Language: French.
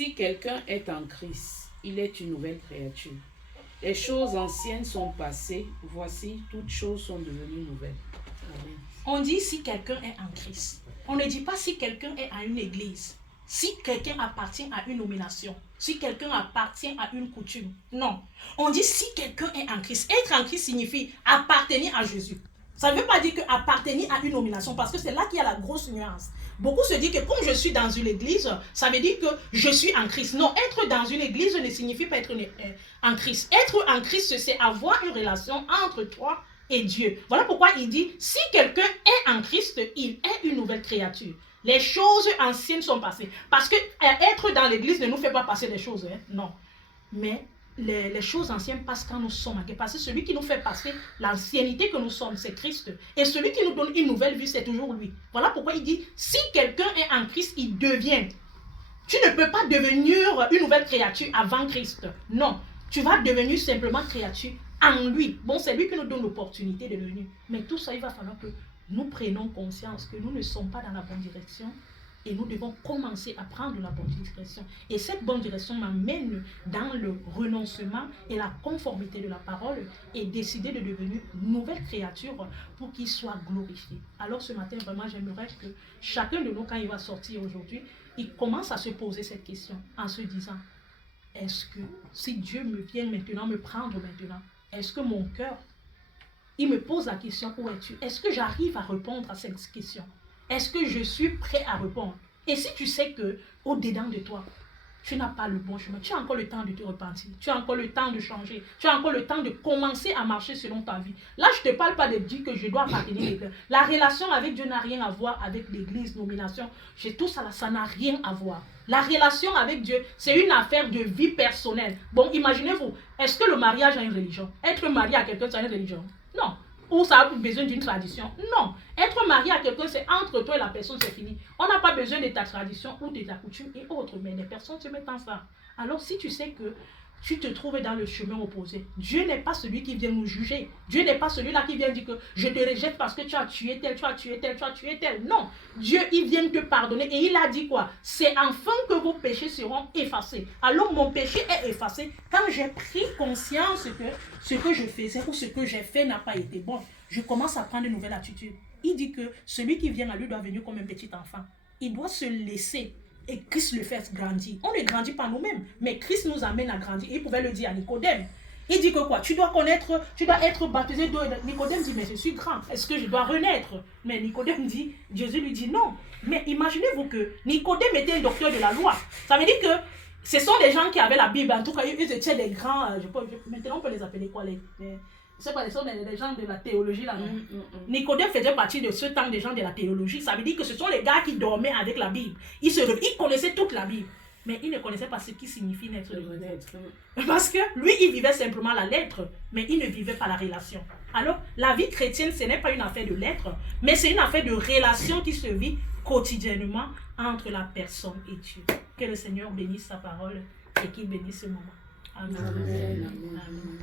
Si quelqu'un est en Christ, il est une nouvelle créature. Les choses anciennes sont passées, voici, toutes choses sont devenues nouvelles. Amen. On dit si quelqu'un est en Christ. On ne dit pas si quelqu'un est à une église. Si quelqu'un appartient à une nomination. Si quelqu'un appartient à une coutume. Non. On dit si quelqu'un est en Christ. Être en Christ signifie appartenir à Jésus. Ça ne veut pas dire que appartenir à une nomination, parce que c'est là qu'il y a la grosse nuance. Beaucoup se disent que comme je suis dans une église, ça veut dire que je suis en Christ. Non, être dans une église ne signifie pas être en Christ. Être en Christ, c'est avoir une relation entre toi et Dieu. Voilà pourquoi il dit, si quelqu'un est en Christ, il est une nouvelle créature. Les choses anciennes sont passées. Parce que être dans l'église ne nous fait pas passer des choses. Non. Mais les choses anciennes passent quand nous sommes en Christ. Parce que celui qui nous fait passer l'ancienneté que nous sommes, c'est Christ. Et celui qui nous donne une nouvelle vie, c'est toujours lui. Voilà pourquoi il dit, si quelqu'un est en Christ, il devient. Tu ne peux pas devenir une nouvelle créature avant Christ. Non. Tu vas devenir simplement créature en lui. Bon, c'est lui qui nous donne l'opportunité de devenir. Mais tout ça, il va falloir que nous prenions conscience que nous ne sommes pas dans la bonne direction. Et nous devons commencer à prendre la bonne direction. Et cette bonne direction m'amène dans le renoncement et la conformité de la parole et décider de devenir une nouvelle créature pour qu'il soit glorifié. Alors ce matin, vraiment, j'aimerais que chacun de nous, quand il va sortir aujourd'hui, il commence à se poser cette question en se disant, est-ce que si Dieu me vient maintenant, me prendre maintenant, est-ce que mon cœur, il me pose la question, où es-tu? Est-ce que j'arrive à répondre à cette question? Est-ce que je suis prêt à répondre? Et si tu sais que au-dedans de toi, tu n'as pas le bon chemin, tu as encore le temps de te repentir, tu as encore le temps de changer, tu as encore le temps de commencer à marcher selon ta vie. Là, je ne te parle pas de dire que je dois appartenir à quelqu'un. La relation avec Dieu n'a rien à voir avec l'église, nomination. Tout ça, ça n'a rien à voir. La relation avec Dieu, c'est une affaire de vie personnelle. Bon, imaginez-vous, est-ce que le mariage a une religion? Être marié à quelqu'un, ça a une religion? Non. Ou ça a besoin d'une tradition? Non. Être marié à quelqu'un, c'est entre toi et la personne, c'est fini. On n'a pas besoin de ta tradition ou de ta coutume et autres, mais les personnes se mettent ensemble. Alors, si tu sais que tu te trouves dans le chemin opposé, Dieu n'est pas celui qui vient nous juger. Dieu n'est pas celui-là qui vient dire que je te rejette parce que tu as tué tel, tu as tué tel, tu as tué tel. Non. Dieu, il vient te pardonner et il a dit quoi? C'est enfin que vos péchés seront effacés. Alors, mon péché est effacé quand j'ai pris conscience que ce que je faisais ou ce que j'ai fait n'a pas été bon. Je commence à prendre une nouvelle attitude. Il dit que celui qui vient à lui doit venir comme un petit enfant. Il doit se laisser. Et Christ le fait grandir. On ne grandit pas nous-mêmes, mais Christ nous amène à grandir. Il pouvait le dire à Nicodème. Il dit que quoi? Tu dois être baptisé d'eau. Nicodème dit, mais je suis grand. Est-ce que je dois renaître? Mais Nicodème dit, Jésus lui dit non. Mais imaginez-vous que Nicodème était un docteur de la loi. Ça veut dire que ce sont des gens qui avaient la Bible. En tout cas, ils étaient des grands, maintenant on peut les appeler quoi? C'est pas, ce sont les gens de la théologie là. Nicodème faisait partie de ce temps des gens de la théologie. Ça veut dire que ce sont les gars qui dormaient avec la Bible. Ils connaissaient toute la Bible. Mais ils ne connaissaient pas ce qui signifie naître de nouveau. Parce que lui, il vivait simplement la lettre, mais il ne vivait pas la relation. Alors, la vie chrétienne, ce n'est pas une affaire de lettres, mais c'est une affaire de relation qui se vit quotidiennement entre la personne et Dieu. Que le Seigneur bénisse sa parole et qu'il bénisse ce moment. Amen. Amen. Amen.